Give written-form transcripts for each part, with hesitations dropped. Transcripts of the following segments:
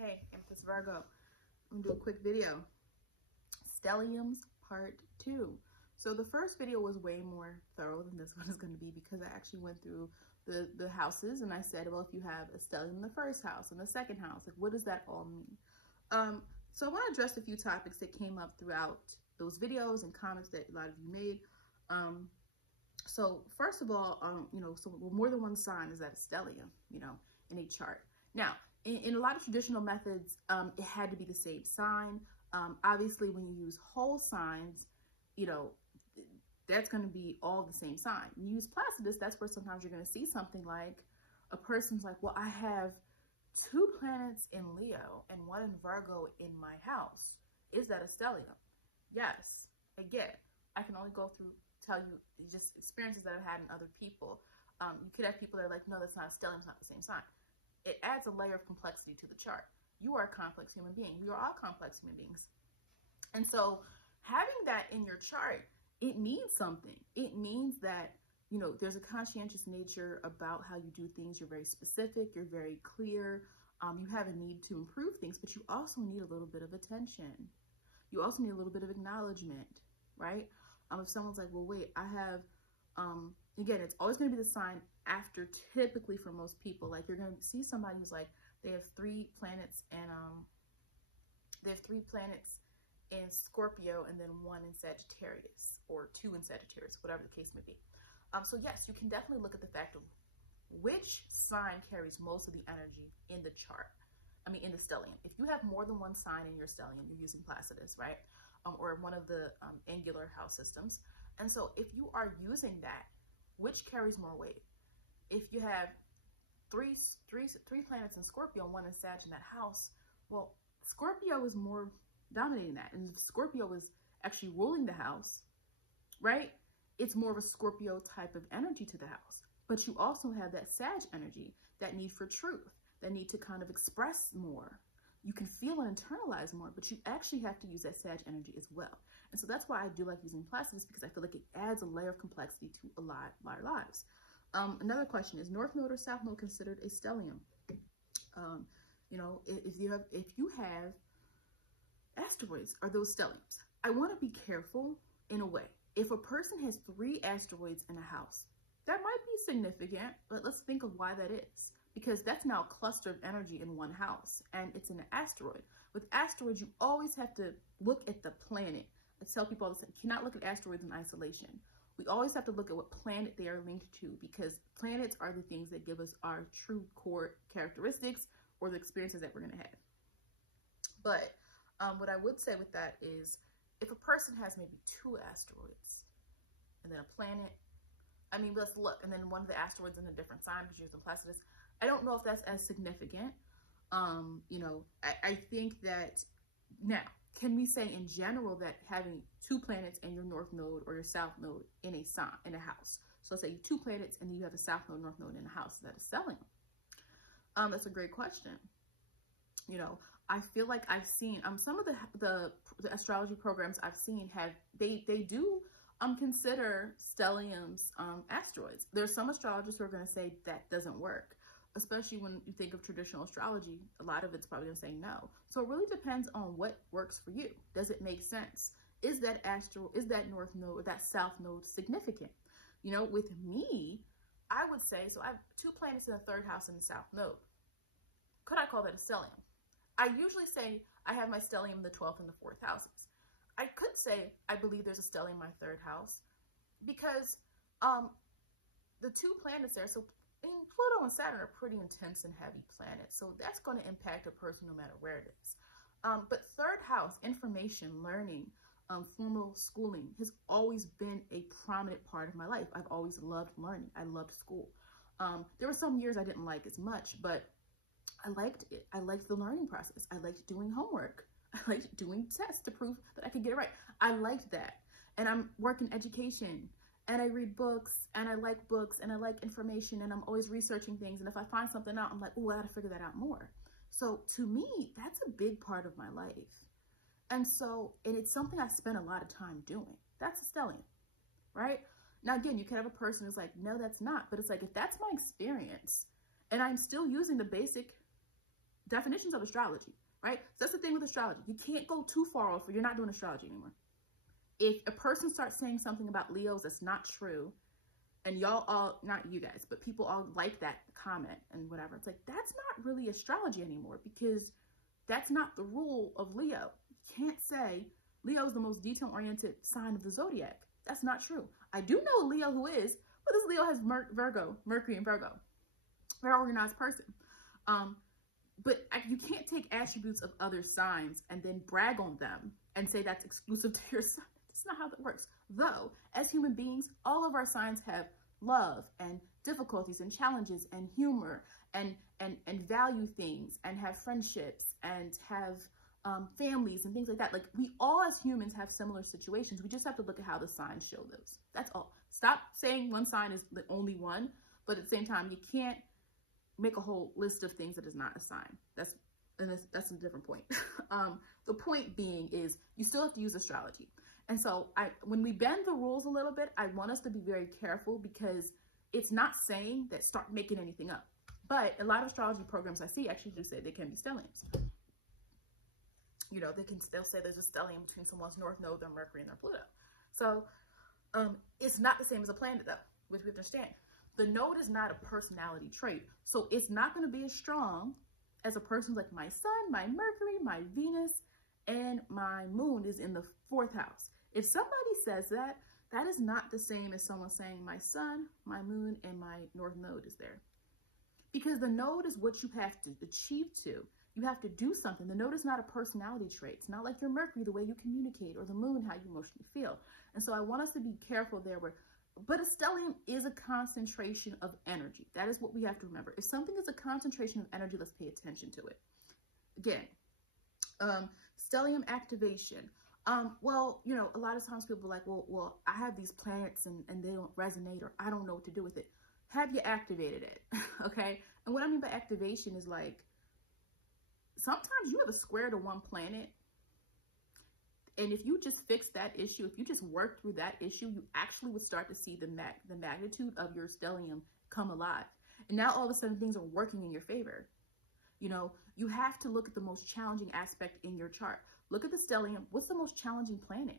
Hey, Amethyst Virgo. I'm gonna do a quick video. Stelliums part 2. So the first video was way more thorough than this one is going to be because I actually went through the houses and I said, well, if you have a stellium in the first house and the second house, like what does that all mean? So I want to address a few topics that came up throughout those videos and comments that a lot of you made. So first of all, so more than one sign is that a stellium, in a chart. Now, in a lot of traditional methods, it had to be the same sign. Obviously, when you use whole signs, that's going to be all the same sign. When you use Placidus, that's where sometimes you're going to see something like a person's like, well, I have 2 planets in Leo and 1 in Virgo in my house. Is that a stellium? Yes. Again, I can only tell you just experiences that I've had in other people. You could have people that are like, no, that's not a stellium, it's not the same sign. It adds a layer of complexity to the chart. You are a complex human being. We are all complex human beings. And so having that in your chart, it means something. It means that, there's a conscientious nature about how you do things. You're very specific. You're very clear. You have a need to improve things, but you also need a little bit of attention. You also need a little bit of acknowledgement, right? If someone's like, well, wait, I have, again, it's always going to be the sign after, typically for most people. Like you're going to see somebody who's like, they have 3 planets and in Scorpio and then 1 in Sagittarius or 2 in Sagittarius, whatever the case may be. So yes, you can definitely look at the fact of which sign carries most of the energy in the chart. In the stellium. If you have more than one sign in your stellium, you're using Placidus, right? Or one of the angular house systems. And so if you are using that, which carries more weight? If you have three planets in Scorpio and 1 in Sag in that house, well, Scorpio is more dominating that. And if Scorpio is actually ruling the house, right? It's more of a Scorpio type of energy to the house. But you also have that Sag energy, that need for truth, that need to kind of express more. You can feel and internalize more, but you actually have to use that Sag energy as well. And so that's why I do like using Placidus, because I feel like it adds a layer of complexity to a lot of our lives. Another question is, North Node or South Node considered a stellium? If you have asteroids, are those stelliums? I want to be careful in a way. If a person has 3 asteroids in a house, that might be significant, but let's think of why that is. Because that's now a cluster of energy in one house, and it's an asteroid. With asteroids, you always have to look at the planet. I tell people all the time, you cannot look at asteroids in isolation. We always have to look at what planet they are linked to, because planets are the things that give us our true core characteristics or the experiences that we're going to have. But what I would say with that is, if a person has maybe 2 asteroids and then a planet, let's look, and then one of the asteroids in a different sign because you're using Placidus, I don't know if that's as significant. I think that, now, can we say in general that having 2 planets in your North Node or your South Node in a house? So let's say 2 planets and then you have a South Node, North Node in a house. Is that a stellium? That's a great question. I feel like I've seen some of the astrology programs I've seen they do consider stelliums asteroids. There's some astrologists who are going to say that doesn't work, especially when you think of traditional astrology. A lot of it's probably going to say no. So it really depends on what works for you. Does it make sense? Is that North Node or that South Node significant? With me, I would say, so I have 2 planets in the 3rd house in the South Node. Could I call that a stellium? I usually say I have my stellium in the 12th and the 4th houses. I could say I believe there's a stellium in my 3rd house because the 2 planets there, so Pluto and Saturn are pretty intense and heavy planets, so that's going to impact a person no matter where it is. But 3rd house, information, learning, formal schooling has always been a prominent part of my life. I've always loved learning. I loved school. There were some years I didn't like as much, but I liked it. I liked the learning process. I liked doing homework. I liked doing tests to prove that I could get it right. I liked that. And I'm working education and I read books and I like books and I like information and I'm always researching things. And if I find something out, I'm like, oh, I gotta figure that out more. So to me, that's a big part of my life. And it's something I spend a lot of time doing. That's a stellium, right? Now, again, you can have a person who's like, no, that's not. But it's like, if that's my experience and I'm still using the basic definitions of astrology, right? So that's the thing with astrology. You can't go too far off or you're not doing astrology anymore. If a person starts saying something about Leos that's not true, and y'all all, not you guys, but people all like that comment and whatever, it's like, that's not really astrology anymore, because that's not the rule of Leo. You can't say Leo is the most detail-oriented sign of the zodiac. That's not true. I do know a Leo who is, but this Leo has Mercury and Virgo. Very organized person. But you can't take attributes of other signs and then brag on them and say that's exclusive to your sign. That's not how that works. Though, as human beings, all of our signs have love and difficulties and challenges and humor and value things and have friendships and have families and things like that. Like, we all as humans have similar situations. We just have to look at how the signs show those. That's all. Stop saying one sign is the only one, but at the same time, you can't make a whole list of things that is not a sign. That's a different point. The point being is you still have to use astrology. And so when we bend the rules a little bit, I want us to be very careful, because it's not saying that start making anything up. But a lot of astrology programs I see actually do say they can be stelliums. You know, they'll say there's a stellium between someone's north node, their Mercury, and their Pluto. So it's not the same as a planet, though, which we understand. The node is not a personality trait. So it's not going to be as strong as a person like my sun, my Mercury, my Venus, and my moon is in the 4th house. If somebody says that, that is not the same as someone saying my sun, my moon, and my north node is there. Because the node is what you have to achieve to. You have to do something. The node is not a personality trait. It's not like your Mercury, the way you communicate, or the moon, how you emotionally feel. And so I want us to be careful there. But a stellium is a concentration of energy. That is what we have to remember. If something is a concentration of energy, let's pay attention to it. Again, stellium activation. Well, you know, a lot of times people are like, well, I have these planets and they don't resonate, or I don't know what to do with it. Have you activated it? Okay. And what I mean by activation is, like, sometimes you have a square to one planet. And if you just fix that issue, if you just work through that issue, you actually would start to see the magnitude of your stellium come alive. And now all of a sudden things are working in your favor. You know, you have to look at the most challenging aspect in your chart. Look at the stellium. What's the most challenging planet?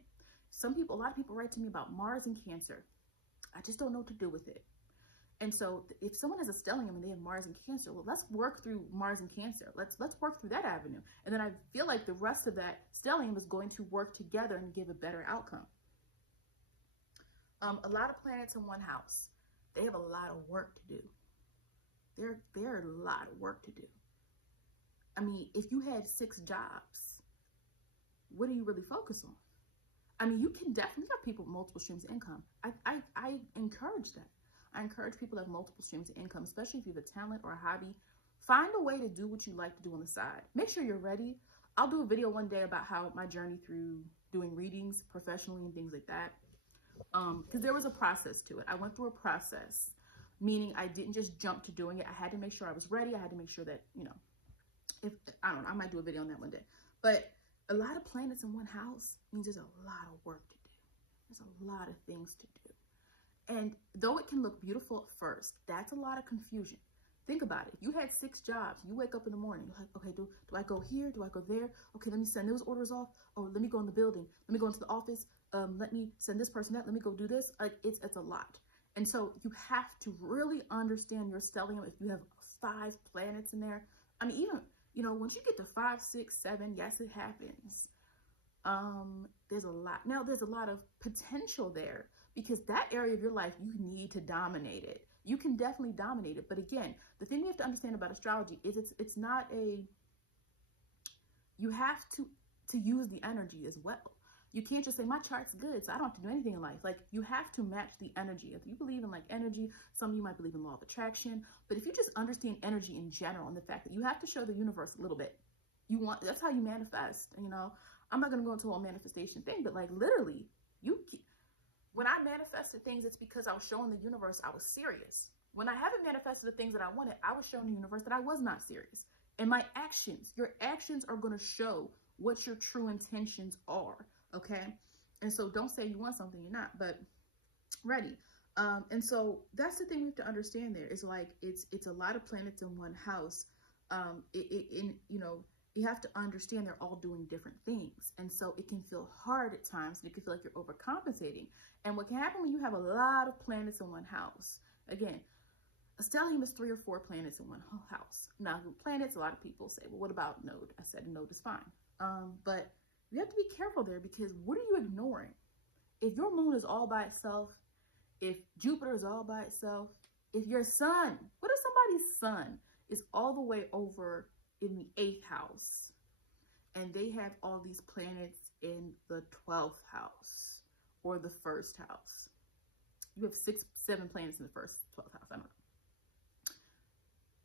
A lot of people write to me about Mars and Cancer. I just don't know what to do with it. And so if someone has a stellium and they have Mars and Cancer, well, let's work through Mars and Cancer. Let's work through that avenue. And then I feel like the rest of that stellium is going to work together and give a better outcome. A lot of planets in one house, they have a lot of work to do. There are a lot of work to do. I mean, if you had 6 jobs, what do you really focus on? I mean, you can definitely have people with multiple streams of income. I encourage that. I encourage people to have multiple streams of income, especially if you have a talent or a hobby. Find a way to do what you like to do on the side. Make sure you're ready. I'll do a video one day about how my journey through doing readings professionally and things like that. Because there was a process to it. I went through a process, meaning I didn't just jump to doing it. I had to make sure I was ready. I had to make sure that, you know, I don't know, I might do a video on that one day. But a lot of planets in one house means there's a lot of work to do. There's a lot of things to do. And though it can look beautiful at first, that's a lot of confusion. Think about it. If you had 6 jobs, you wake up in the morning, you're like, okay, do I go here? Do I go there? Okay, let me send those orders off. Oh, let me go in the building. Let me go into the office. Let me send this person that. Let me go do this. It's a lot. And so you have to really understand your stellium. If you have 5 planets in there, I mean, even, you know, once you get to 5, 6, 7, yes, it happens. There's a lot. Now, there's a lot of potential there, because that area of your life, you need to dominate it. You can definitely dominate it. But again, the thing you have to understand about astrology is it's not you have to use the energy as well. You can't just say, my chart's good, so I don't have to do anything in life. Like, you have to match the energy. If you believe in, like, energy, some of you might believe in law of attraction. But if you just understand energy in general and the fact that you have to show the universe a little bit, that's how you manifest, you know. I'm not going to go into a manifestation thing, but, like, literally, when I manifested things, it's because I was showing the universe I was serious. When I haven't manifested the things that I wanted, I was showing the universe that I was not serious. And my actions, your actions are going to show what your true intentions are, okay? And so don't say you want something you're not, but ready. And so that's the thing we have to understand there is, like, it's a lot of planets in one house. You have to understand they're all doing different things. And so it can feel hard at times, and it can feel like you're overcompensating. And what can happen when you have a lot of planets in one house, again, a stellium is 3 or 4 planets in one whole house. Now, planets, a lot of people say, well, what about node? I said a node is fine. But you have to be careful there, because what are you ignoring? If your moon is all by itself, if Jupiter is all by itself, if your sun, what if somebody's sun is all the way over in the 8th house, and they have all these planets in the 12th house or the 1st house? You have 6, 7 planets in the 1st, 12th house, I don't know.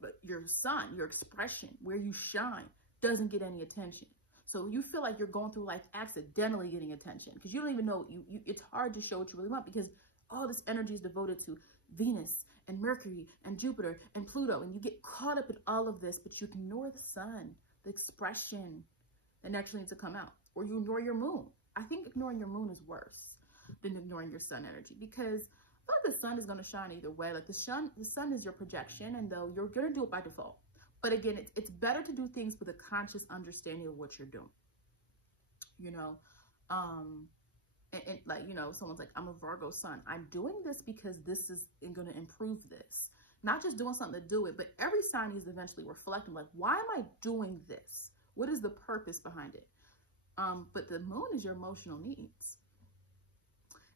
But your sun, your expression, where you shine, doesn't get any attention. So you feel like you're going through life accidentally getting attention, because you don't even know, it's hard to show what you really want, because all this energy is devoted to Venus and Mercury and Jupiter and Pluto, and you get caught up in all of this, but you ignore the sun, the expression that naturally needs to come out, or you ignore your moon. I think ignoring your moon is worse than ignoring your sun energy, because I feel like the sun is going to shine either way. Like the sun is your projection, and though you're going to do it by default. But again, it's better to do things with a conscious understanding of what you're doing. And like, someone's like, I'm a Virgo sun. I'm doing this because this is going to improve this. Not just doing something to do it, but every sign needs to eventually reflect on, like, why am I doing this? What is the purpose behind it? But the moon is your emotional needs.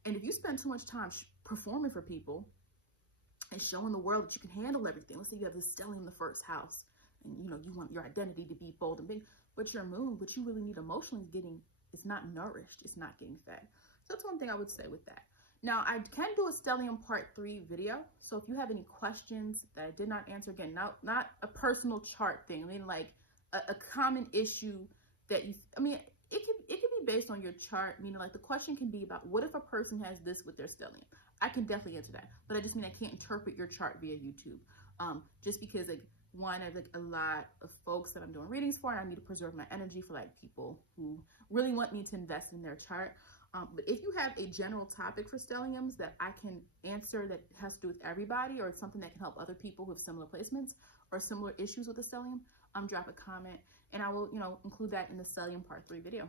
And if you spend too much time performing for people and showing the world that you can handle everything, let's say you have this stellium in the 1st house, and you want your identity to be bold and big, but your moon, what you really need emotionally is not nourished, it's not getting fed. So that's one thing I would say with that. Now, I can do a stellium part 3 video. So if you have any questions that I did not answer, again, not a personal chart thing. I mean, like a common issue that it could be based on your chart, meaning like the question can be about, what if a person has this with their stellium? I can definitely answer that, but I just mean I can't interpret your chart via YouTube. Just because, like, one, I have like a lot of folks that I'm doing readings for, and I need to preserve my energy for like people who really want me to invest in their chart. But if you have a general topic for stelliums that I can answer that has to do with everybody, or something that can help other people with similar placements or similar issues with the stellium, drop a comment, and I will, include that in the stellium part 3 video.